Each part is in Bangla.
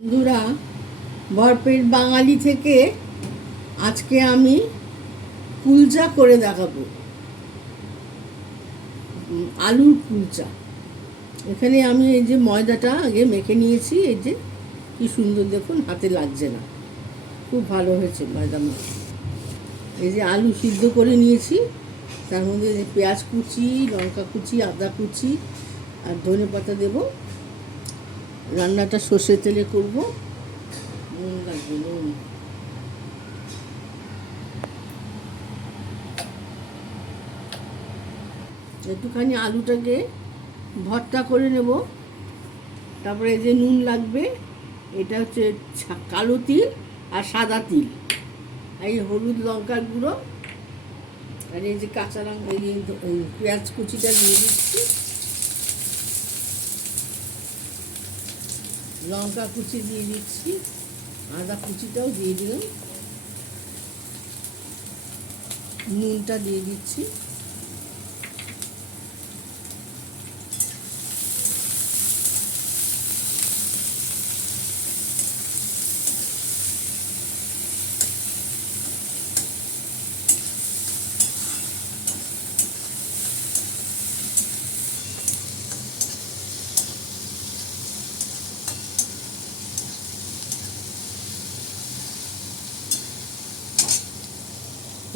বন্ধুরা, ভরপেট বাঙালি থেকে আজকে আমি কুলচা করে দেখাবো। আলুর কুলচা। এখানে আমি এই যে ময়দাটা আগে মেখে নিয়েছি, এই যে কি সুন্দর, দেখুন হাতে লাগছে না, খুব ভালো হয়েছে ময়দা মাখা। এই যে আলু সিদ্ধ করে নিয়েছি, তার মধ্যে পেঁয়াজ কুচি, লঙ্কা কুচি, আদা কুচি আর ধনে পাতা দেবো। রান্নাটা সর্ষের তেলে করবো। নুন লাগবে, নুন। একটুখানি আলুটাকে ভর্তা করে নেব। তারপরে এই যে নুন লাগবে, এটা হচ্ছে কালো তিল আর সাদা তিল, এই হলুদ লঙ্কার গুঁড়ো, আর এই যে কাঁচা লঙ্কা, এই পেঁয়াজ কুচিটা দিয়ে দিচ্ছি, লঙ্কা কুচি দিয়ে দিচ্ছি, আদা কুচিটাও দিয়ে দিলাম, নুনটা দিয়ে দিচ্ছি।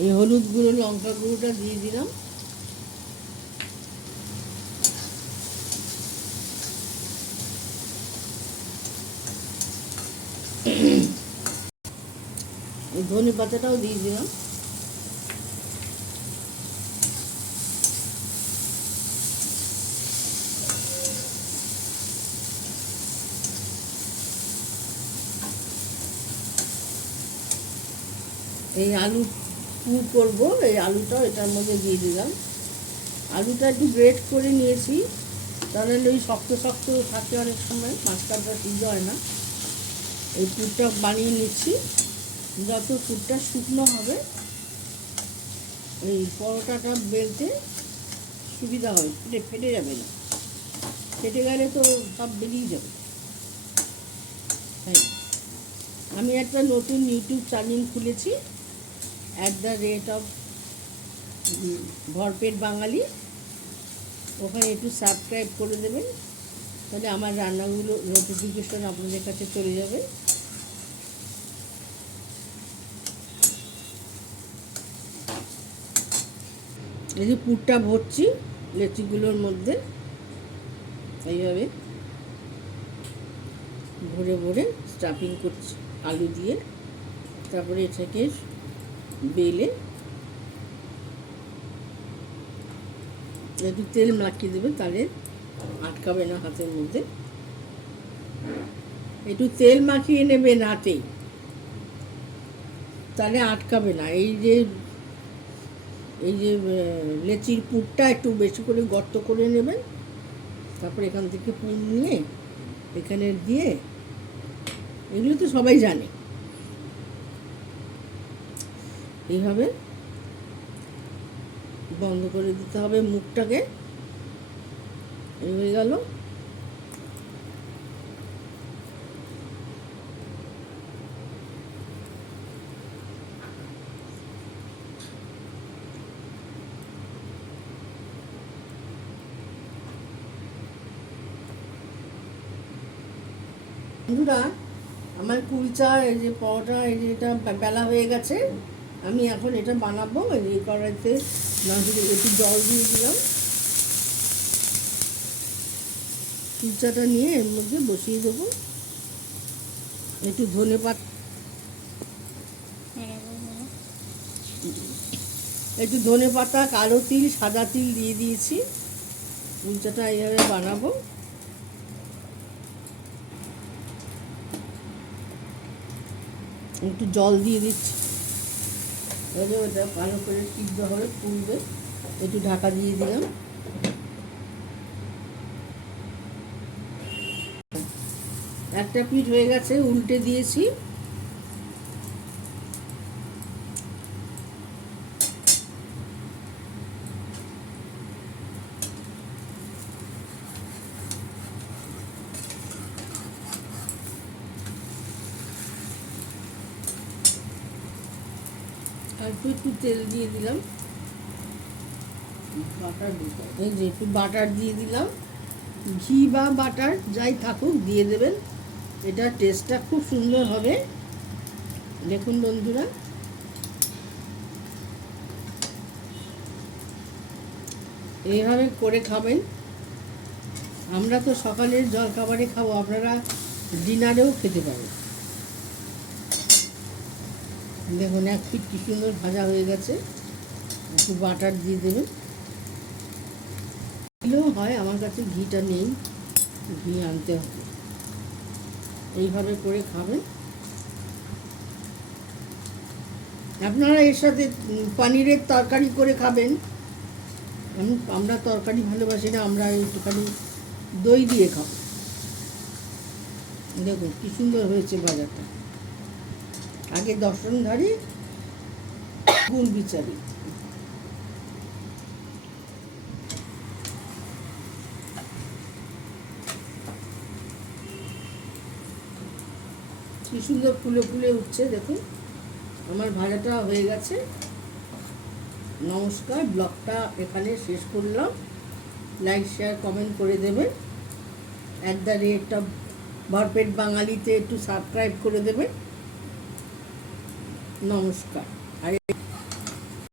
এই হলুদ গুঁড়ো, লঙ্কা গুঁড়োটা দিয়ে দিলাম। এই ধনে পাতাটাও দিয়ে দিলাম। এই আলু করবো, এই আলুটাও এটার মধ্যে দিয়ে দিলাম। আলুটা একটু গ্রেট করে নিয়েছি, তাহলে ওই শক্ত শক্ত থাকে অনেক সময়, মাঝখানটা সিদ্ধ হয় না। এই পুরটা বানিয়ে নিচ্ছি। যত পুরটা শুকনো হবে, এই পরোটাটা বেলতে সুবিধা হয়, ফেটে যাবে না। ফেটে গেলে তো সব বেরিয়ে যাবে। তাই আমি একটা নতুন ইউটিউব চ্যানেল খুলেছি, @, ভরপেট বাঙালি। ওখানে একটু সাবস্ক্রাইব করে দেবেন, তাহলে আমার রান্নাগুলো নোটিফিকেশন আপনাদের কাছে চলে যাবে। এই যে পুরটা ভরছি লেচিগুলোর মধ্যে, এইভাবে ভরে ভরে স্টাফিং করছি আলু দিয়ে। তারপরে এটাকে বেলে একটু তেল মাখিয়ে দেবে, তাহলে আটকাবে না হাতের মধ্যে। একটু তেল মাখিয়ে নেবেন হাতেই, তাহলে আটকাবে না। এই যে লেচির পুরটা একটু বেশি করে গর্ত করে নেবেন, তারপর এখান থেকে পুর নিয়ে এখানে দিয়ে, এগুলো তো সবাই জানে। এইভাবে বন্ধ করে দিতে হবে মুখটাকে। এই হয়ে গেল। বন্ধুরা, আমার কুলচা, এই যে পরোটা, এই যে এটা বেলা হয়ে গেছে। আমি এখন এটা বানাবো। এই কড়াইতে একটু জল দিয়ে দিলাম, কুলচাটা নিয়ে এর মধ্যে বসিয়ে দেবো। একটু ধনে পাতা, একটু ধনে পাতা, কালো তিল, সাদা তিল দিয়ে দিয়েছি। কুলচাটা এইভাবে বানাবো। একটু জল দিয়ে দিচ্ছি, এবারে ওটা ভালো করে সিদ্ধ হবে, ফুলবে। একটু ঢাকা দিয়ে দিলাম। একটা পিঠ হয়ে গেছে, উল্টে দিয়েছি। আর একটু তেল দিয়ে দিলাম, এই যে একটু বাটার দিয়ে দিলাম, ঘি বা বাটার যাই থাকুক দিয়ে দেবেন, এটা টেস্টটা খুব সুন্দর হবে। দেখুন বন্ধুরা, এইভাবে করে খাবেন। আমরা তো সকালের জলখাবারে খাবো, আপনারা ডিনারেও খেতে পারেন। দেখুন এক পিঠ কি সুন্দর ভাজা হয়ে গেছে। একটু বাটার দিয়ে দেবেন, দিলেও হয়, আমার কাছে ঘিটা নেই, ঘি আনতে হবে। এইভাবে করে খাবেন। আপনারা এর সাথে পনিরের তরকারি করে খাবেন। আমরা তরকারি ভালোবাসি না, আমরা একটুখানি দই দিয়ে খাবো। দেখুন কি সুন্দর হয়েছে ভাজাটা। আগে দর্শনধারী গুণ বিচারি। কি সুন্দর ফুলে ফুলে উঠছে, দেখুন আমার ভাজাটা হয়ে গেছে। নমস্কার, ব্লগটা এখানে শেষ করলাম। লাইক শেয়ার কমেন্ট করে দেবেন। @ ভরপেট বাঙালিতে একটু সাবস্ক্রাইব করে দেবেন। নমস্কার। আর